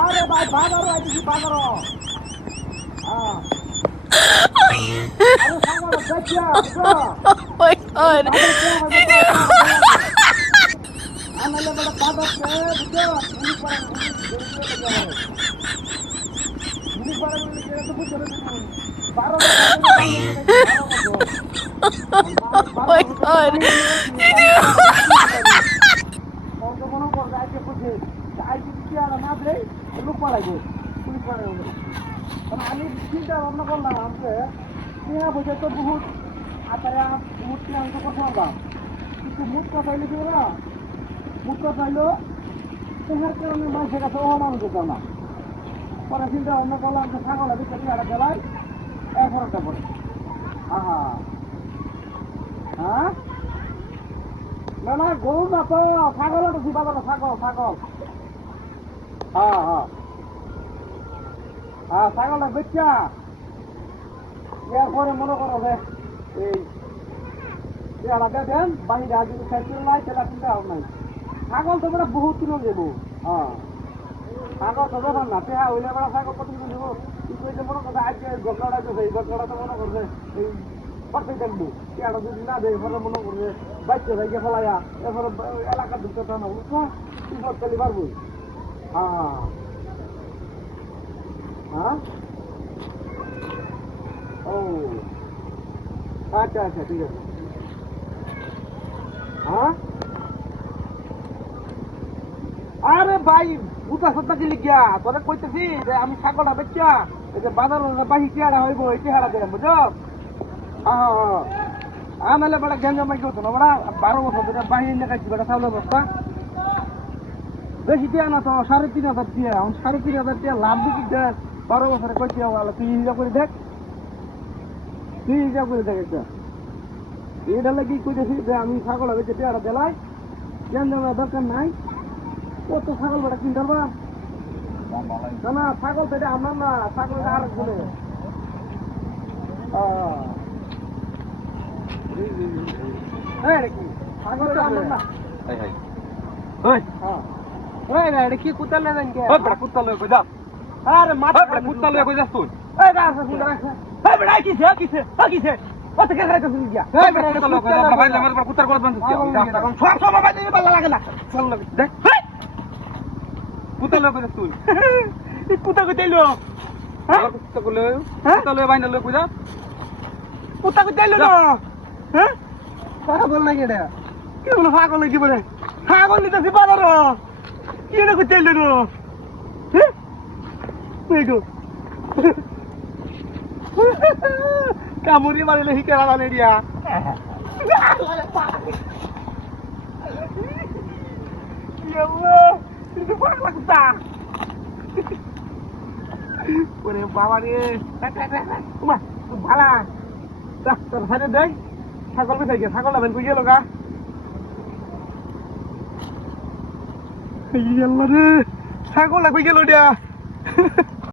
আরে ভাই বাজারও আইছি বাজারও আরে সাগর দেখিয়া Oh my god. আনালে বড় বাজারতে বুঝছো উনি পরে তো বুঝছো 12 Oh my god. মনে করবে আজকে বুঝে আজকে কি আর না দেই লোক পালাইবো পুলিশ পালাইবো কারণ আমি চিন্তা ভাবনা করলাম যে টিয়া বুঝে তো বহুত আতারা বহুত টিয়া অংশ করতে পারলাম কিন্তু মুখ কথাইলে কি না মুখ কথাইলো টিহার কারণে মানুষের কাছে অমান যেতাম না পরে চিন্তা ভাবনা করলাম যে ছাগলের ভিতরে টিয়াটা গেলাই এরপরটা পড়ে আহা হ্যাঁ না না গরু না তো ছাগল উঠেছি বাজারে ছাগল ছাগল হ্যাঁ হ্যাঁ হ্যাঁ ছাগলটা বেচা এরপরে মনে করো যে এই দেন বাহিরে আজ সাইকেল নাই সেটা চিন্তা হবে নাই ছাগল তো বেড়া বহুত কিলো দেবো হ্যাঁ ছাগল তো ব্যাপার না পেহা হইলে বেড়া ছাগল কত কিলো দেবো কিন্তু এই যে মনে করছে আজকে গটলাটা আছে এই গটলাটা তো মনে করছে এই পাঠাই দেখবো পেয়াটা যদি না দেয় এরপরে মনে করছে বাইকে যাইকে ফেলাইয়া এরপরে এলাকা ঢুকতে না বুঝছো বিপদ চালি পারবো হ্যাঁ হ্যাঁ ও আচ্ছা আচ্ছা ঠিক আছে হ্যাঁ আরে ভাই বুতা সত্তা কি লিখিয়া তোরে কইতেছি যে আমি ছাগলটা বেচা এই যে বাজার বাহি চেহারা হইব এই চেহারা দেন বুঝো ಆಮೇಲೆ ಬೇಡ ಗಂಜ ಮೈಗೆ ಹೋಗ್ತಾನ ಬೇಡ 12 বছর ধরে বাহির লেখাইছি বেটা চাউলের বস্তা বেশি টিয়া না তো 3,500 টিয়া 3,500 টিয়া লাভ দিচ্ছি 12 বছরে কই টিয়া হলো তুই হিসাব করে দেখ একটা এটা লাগি কইতেছি যে আমি ছাগল বেচে টিয়াটা দেলাই গেঞ্জ দরকার নাই কত ছাগল বেটা কিনতে পারবা না না ছাগল তো এটা আমার না ছাগল আর বলে কুতা কইলো কুতা কইলো না হ্যাঁ পাগল নাকি এটা কি বলে পাগল নাকি বলে পাগল নিতেছি বাজার কি এটা করতে এলো না হ্যাঁ কামড়ি মারিলে হিকে লাগালে দিয়া বাবা রে ভালা তোর সাথে দেয় ছাগল কোথায় গিয়ে ছাগল আবেন কই গেল গা রে ছাগল কই গেল দিয়া